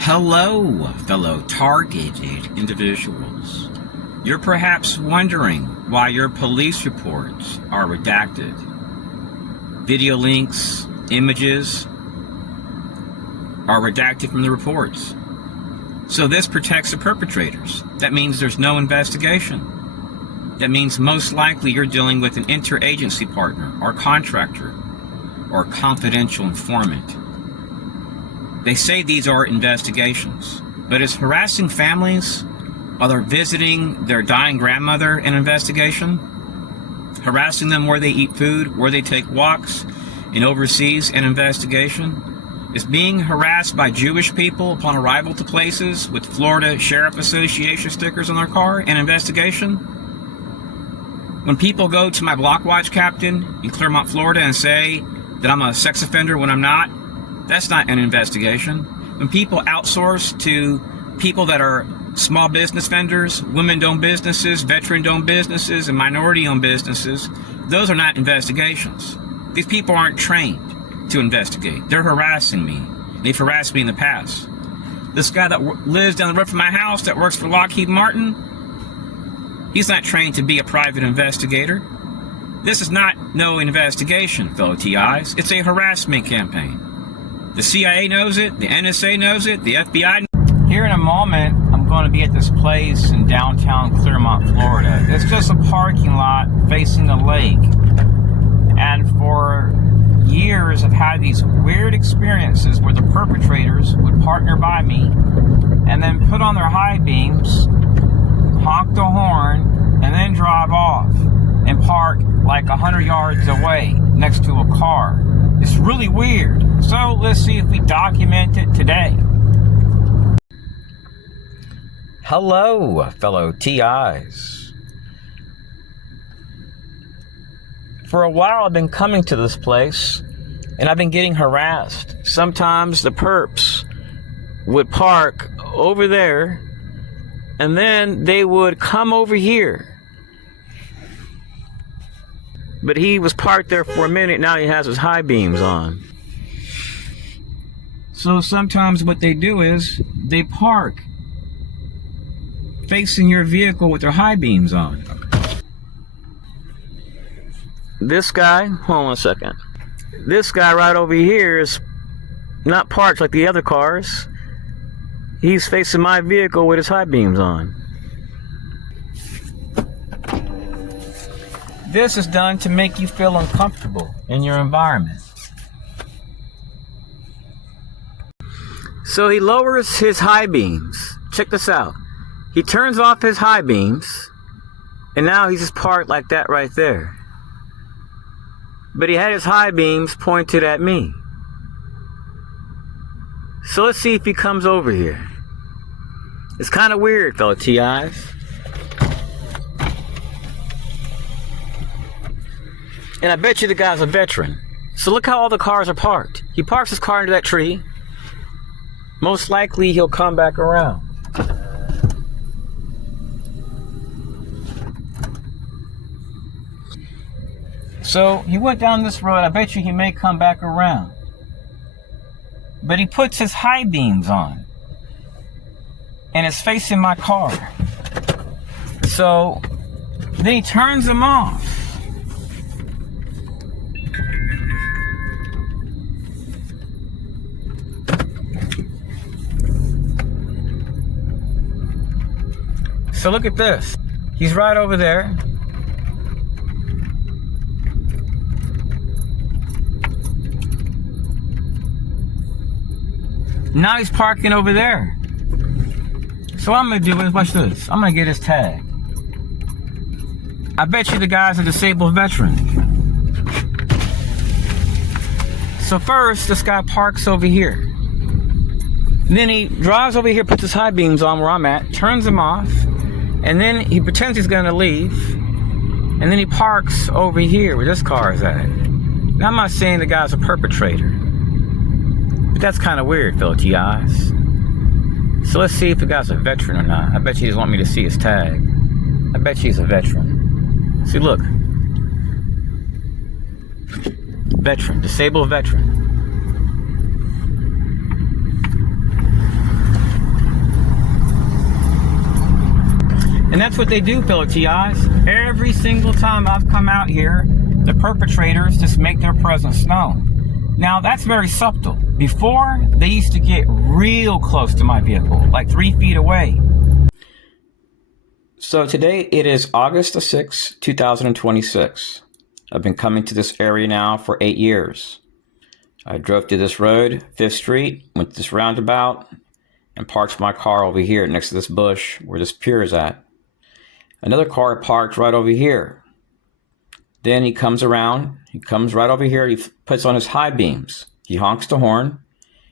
Hello, fellow targeted individuals. You're perhaps wondering why your police reports are redacted. Video links, images are redacted from the reports. So this protects the perpetrators. That means there's no investigation. That means most likely you're dealing with an interagency partner or contractor or confidential informant. They say these are investigations, but is harassing families while they're visiting their dying grandmother an investigation? Harassing them where they eat food, where they take walks, and overseas an investigation? Is being harassed by Jewish people upon arrival to places with Florida Sheriff Association stickers on their car an investigation? When people go to my block watch captain in Clermont, Florida and say that I'm a sex offender when I'm not, that's not an investigation. When people outsource to people that are small business vendors, women-owned businesses, veteran-owned businesses, and minority-owned businesses, those are not investigations. These people aren't trained to investigate. They're harassing me. They've harassed me in the past. This guy that lives down the road from my house that works for Lockheed Martin, he's not trained to be a private investigator. This is not no investigation, fellow TIs. It's a harassment campaign. The CIA knows it, the NSA knows it, the FBI knows it. Here in a moment, I'm going to be at this place in downtown Clermont, Florida. It's just a parking lot facing the lake. And for years, I've had these weird experiences where the perpetrators would partner by me and then put on their high beams, honk the horn, and then drive off and park like 100 yards away next to a car. It's really weird. So let's see if we document it today. Hello, fellow TIs. For a while I've been coming to this place and I've been getting harassed. Sometimes the perps would park over there and then they would come over here. But he was parked there for a minute, now he has his high beams on. So sometimes what they do is they park facing your vehicle with their high beams on. This guy, hold on a second. This guy right over here is not parked like the other cars. He's facing my vehicle with his high beams on. This is done to make you feel uncomfortable in your environment. So he lowers his high beams. Check this out. He turns off his high beams, and now he's just parked like that right there. But he had his high beams pointed at me. So let's see if he comes over here. It's kind of weird, fellow TIs. And I bet you the guy's a veteran. So look how all the cars are parked. He parks his car into that tree. Most likely he'll come back around. So he went down this road. I bet you he may come back around. But he puts his high beams on. And it's facing my car. So then he turns them off. So look at this. He's right over there. Now he's parking over there. So what I'm going to do is, watch this. I'm going to get his tag. I bet you the guy's a disabled veteran. So first, this guy parks over here. Then he drives over here, puts his high beams on where I'm at, turns them off, and then he pretends he's going to leave, and then he parks over here where this car is at. Now, I'm not saying the guy's a perpetrator, but that's kind of weird, fellow TIs. So let's see if the guy's a veteran or not. I bet you he doesn't want me to see his tag. I bet you he's a veteran. See, look. Veteran, disabled veteran. And that's what they do, fellow TIs. Every single time I've come out here, the perpetrators just make their presence known. Now, that's very subtle. Before, they used to get real close to my vehicle, like 3 feet away. So today it is August the 6th, 2026. I've been coming to this area now for 8 years. I drove to this road, 5th Street, went to this roundabout, and parked my car over here next to this bush where this pier is at. Another car parked right over here. Then he comes around, he comes right over here, he puts on his high beams. He honks the horn,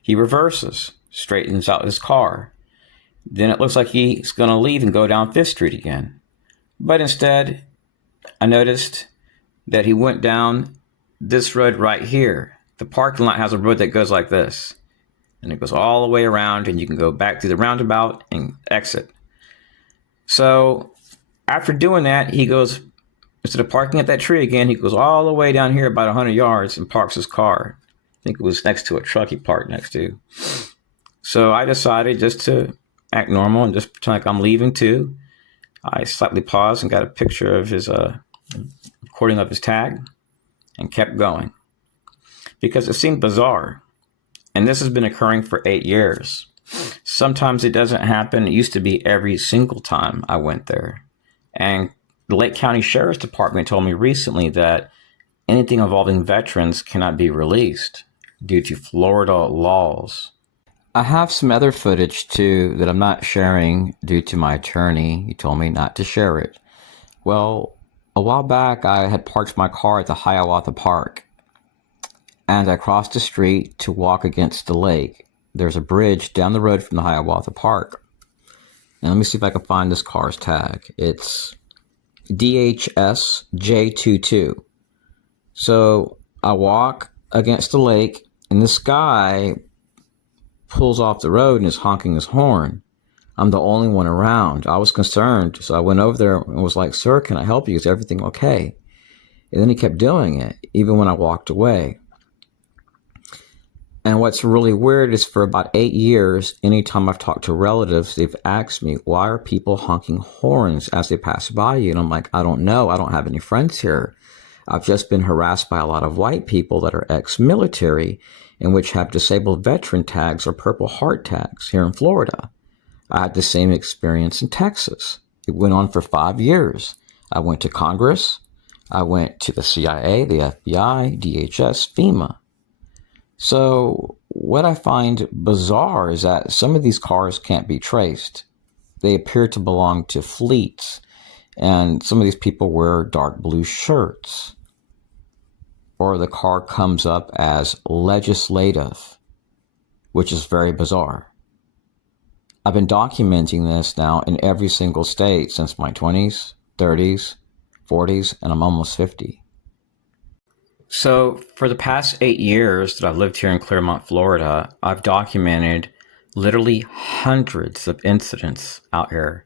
he reverses, straightens out his car. Then it looks like he's going to leave and go down 5th Street again. But instead, I noticed that he went down this road right here. The parking lot has a road that goes like this. And it goes all the way around, and you can go back through the roundabout and exit. So after doing that, he goes, instead of parking at that tree again, he goes all the way down here about 100 yards and parks his car. I think it was next to a truck he parked next to. So I decided just to act normal and just pretend like I'm leaving too. I slightly paused and got a picture of his recording of his tag and kept going because it seemed bizarre. And this has been occurring for 8 years. Sometimes it doesn't happen. It used to be every single time I went there. And the Lake County Sheriff's Department told me recently that anything involving veterans cannot be released due to Florida laws. I have some other footage too that I'm not sharing due to my attorney. He told me not to share it. Well, a while back I had parked my car at the Hiawatha Park and I crossed the street to walk against the lake. There's a bridge down the road from the Hiawatha Park. And let me see if I can find this car's tag. It's DHSJ22. So I walk against the lake and this guy pulls off the road and is honking his horn. I'm the only one around. I was concerned, so I went over there and was like, "Sir, can I help you? Is everything okay?" And then he kept doing it, even when I walked away. And what's really weird is for about 8 years, anytime I've talked to relatives, they've asked me, "Why are people honking horns as they pass by you?" And I'm like, "I don't know. I don't have any friends here. I've just been harassed by a lot of white people that are ex-military and which have disabled veteran tags or Purple Heart tags here in Florida." I had the same experience in Texas. It went on for 5 years. I went to Congress. I went to the CIA, the FBI, DHS, FEMA. So what I find bizarre is that some of these cars can't be traced. They appear to belong to fleets, and some of these people wear dark blue shirts. Or the car comes up as legislative, which is very bizarre. I've been documenting this now in every single state since my 20s, 30s, 40s, and I'm almost 50. So for the past 8 years that I've lived here in Clermont, Florida, I've documented literally hundreds of incidents out here.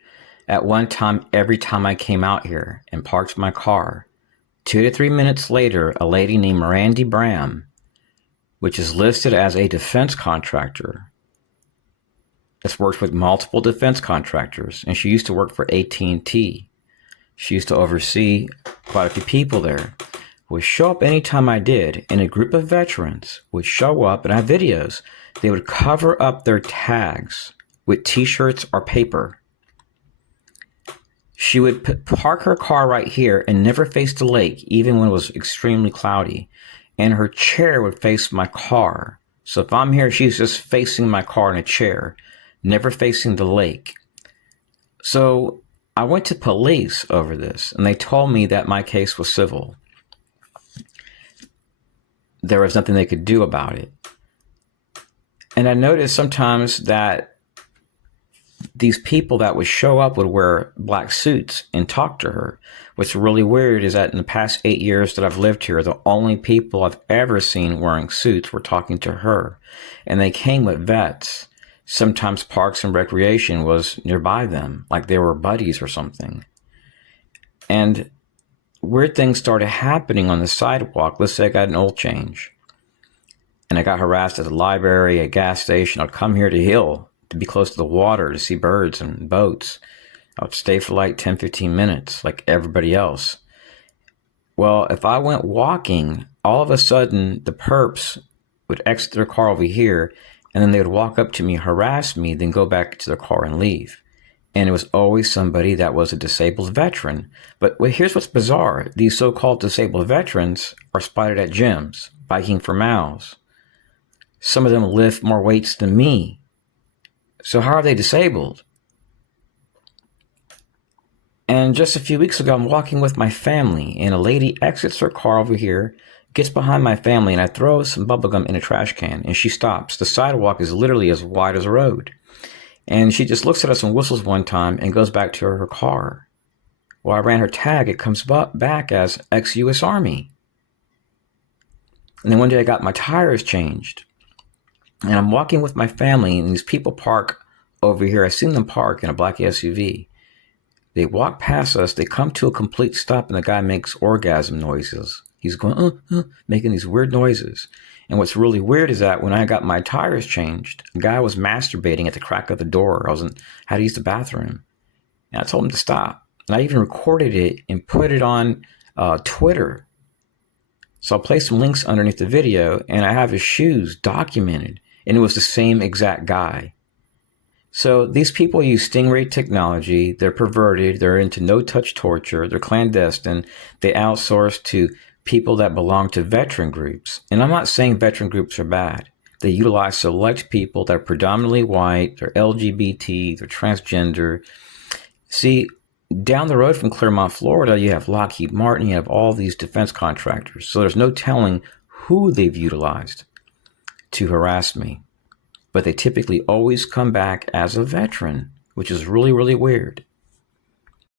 At one time, every time I came out here and parked my car, 2 to 3 minutes later, a lady named Randy Bram, which is listed as a defense contractor, that's worked with multiple defense contractors, and she used to work for AT&T. She used to oversee quite a few people there. Would show up anytime I did, and a group of veterans would show up, and I have videos. They would cover up their tags with t-shirts or paper. She would park her car right here and never face the lake, even when it was extremely cloudy. And her chair would face my car. So if I'm here, she's just facing my car in a chair, never facing the lake. So I went to police over this, and they told me that my case was civil. There was nothing they could do about it. And I noticed sometimes that these people that would show up would wear black suits and talk to her. What's really weird is that in the past 8 years that I've lived here, the only people I've ever seen wearing suits were talking to her. And they came with vets. Sometimes Parks and Recreation was nearby them, like they were buddies or something. And weird things started happening on the sidewalk. Let's say I got an oil change and I got harassed at the library, a gas station. I'd come here to Hill to be close to the water to see birds and boats. I would stay for like 10, 15 minutes, like everybody else. Well, if I went walking, all of a sudden the perps would exit their car over here, and then they would walk up to me, harass me, then go back to their car and leave. And it was always somebody that was a disabled veteran. But here's what's bizarre. These so-called disabled veterans are spotted at gyms, biking for miles. Some of them lift more weights than me. So how are they disabled? And just a few weeks ago, I'm walking with my family, and a lady exits her car over here, gets behind my family, and I throw some bubblegum in a trash can, and she stops. The sidewalk is literally as wide as a road. And she just looks at us and whistles one time and goes back to her car. Well, I ran her tag. It comes back as ex-US Army. And then one day I got my tires changed. And I'm walking with my family, and these people park over here. I've seen them park in a black SUV. They walk past us. They come to a complete stop, and the guy makes orgasm noises. He's going, making these weird noises. And what's really weird is that when I got my tires changed, a guy was masturbating at the crack of the door. Had to use the bathroom. And I told him to stop. And I even recorded it and put it on Twitter. So I'll place some links underneath the video, and I have his shoes documented. And it was the same exact guy. So these people use stingray technology. They're perverted. They're into no-touch torture. They're clandestine. They outsource to people that belong to veteran groups. And I'm not saying veteran groups are bad. They utilize select people that are predominantly white, they're LGBT, they're transgender. See, down the road from Clermont, Florida, you have Lockheed Martin, you have all these defense contractors. So there's no telling who they've utilized to harass me. But they typically always come back as a veteran, which is really, really weird.